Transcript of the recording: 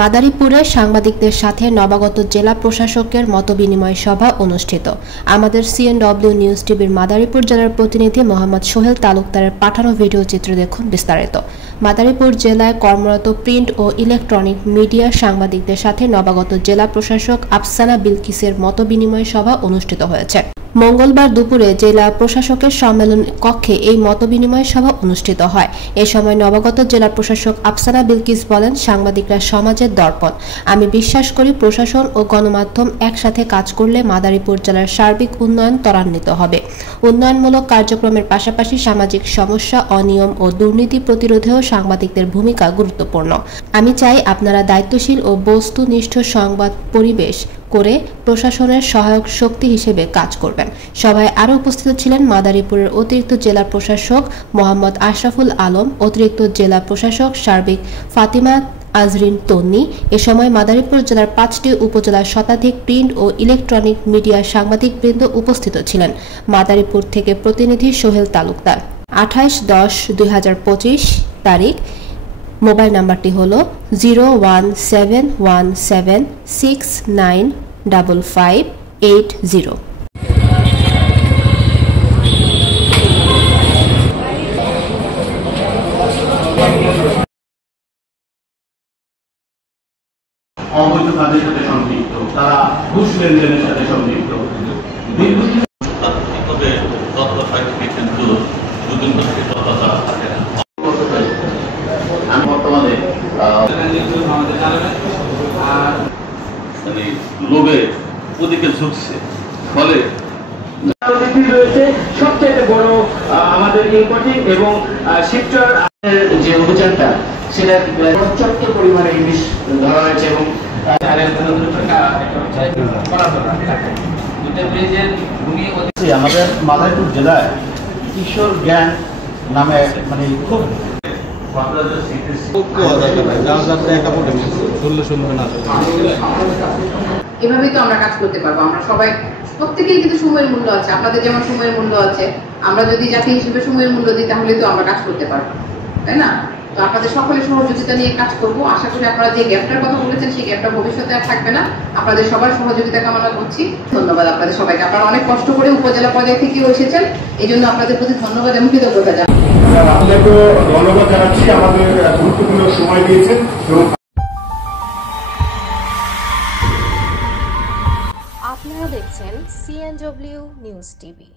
মাদারীপুরে সাংবাদিকদের সাথে নবাগত জেলা প্রশাসকের মতবিনিময় সভা অনুষ্ঠিত। আমাদের সিএনডব্লিউ নিউজ টিভির মাদারীপুর জেলার প্রতিনিধি মোহাম্মদ সোহেল তালুকদারের পাঠানো ভিডিও চিত্র দেখুন বিস্তারিত। মাদারীপুর জেলায় কর্মরত প্রিন্ট ও ইলেকট্রনিক মিডিয়ার সাংবাদিকদের সাথে নবাগত জেলা প্রশাসক আফসানা বিলকিসের মতবিনিময় সভা অনুষ্ঠিত হয়েছে। মঙ্গলবার দুপুরে জেলা প্রশাসকের সম্মেলন কক্ষে এই মতবিনিময় সভা অনুষ্ঠিত হয়। এ সময় নবাগত জেলা প্রশাসক আফসানা বিলকিস বলেন, সাংবাদিকরা সমাজের দর্পণ। আমি বিশ্বাস করি প্রশাসন ও গণমাধ্যম একসাথে কাজ করলে মাদারীপুর জেলার সার্বিক উন্নয়ন ত্বরান্বিত হবে। উন্নয়নমূলক কার্যক্রমের পাশাপাশি সামাজিক সমস্যা, অনিয়ম ও দুর্নীতি প্রতিরোধেও সাংবাদিকদের ভূমিকা গুরুত্বপূর্ণ। আমি চাই আপনারা দায়িত্বশীল ও বস্তুনিষ্ঠ সংবাদ পরিবেশ করে প্রশাসনের সহায়ক শক্তি হিসেবে কাজ করবেন। সভায় আরও উপস্থিত ছিলেন মাদারীপুরের অতিরিক্ত জেলা প্রশাসক মোহাম্মদ আশরাফুল আলম, অতিরিক্ত জেলা প্রশাসক সার্বিক ফাতিমা আজরিন তন্নি। এ সময় মাদারীপুর জেলার 5টি উপজেলার শতাধিক প্রিন্ট ও ইলেকট্রনিক মিডিয়ার সাংবাদিকবৃন্দ উপস্থিত ছিলেন। মাদারীপুর থেকে প্রতিনিধি সোহেল তালুকদার। 28/10/2025 তারিখ। মোবাইল নাম্বারটি হল 01717695580। অবৈধ কাজের সাথে সম্পৃক্ত, তারা ঘুষ লেনদেনের সাথে সম্পৃক্ত। আমি বর্তমানে লোভে ওদিকে ঝুঁকছে, ফলে সবচেয়ে বড় আমাদের ইম্পোর্টিং এবং শিফটার যে অভিযানটা সেটা পর্যাপ্ত পরিমাণে ইলিশ ধরা হয়েছে এবং আমাদের মাদারীপুর জেলায় কিশোর গ্যাং নামে খুব এভাবেই তো আমরা কাজ করতে পারবো। আমরা সবাই প্রত্যেকেই কিন্তু সময়ের মূল্য আছে, আপনাদের যেমন সময়ের মূল্য আছে। আমরা যদি জাতি হিসেবে সময়ের মূল্য দিই তাহলে তো আমরা কাজ করতে পারবো, তাই না? তো আপনাদের সকলের সহযোগিতা নিয়ে কাজ করব। আশা করি আপনারা যে গ্যাপটার কথা বলেছেন সেই গ্যাপটা ভবিষ্যতে আর থাকবে না। আপনাদের সবার সহযোগিতা কামনা করছি। ধন্যবাদ আপনাদের সবাইকে। আপনারা অনেক কষ্ট করে উপজেলা পর্যায়ে থেকেও এসেছেন, এই জন্য আপনাদের প্রতি ধন্যবাদ এবং কৃতজ্ঞতা জানাই। আপনাকে ধন্যবাদ জানাচ্ছি, আমাদের গুরুত্বপূর্ণ সময় দিয়েছেন। আপনারা দেখছেন সিএনডব্লিউ নিউজ টিভি।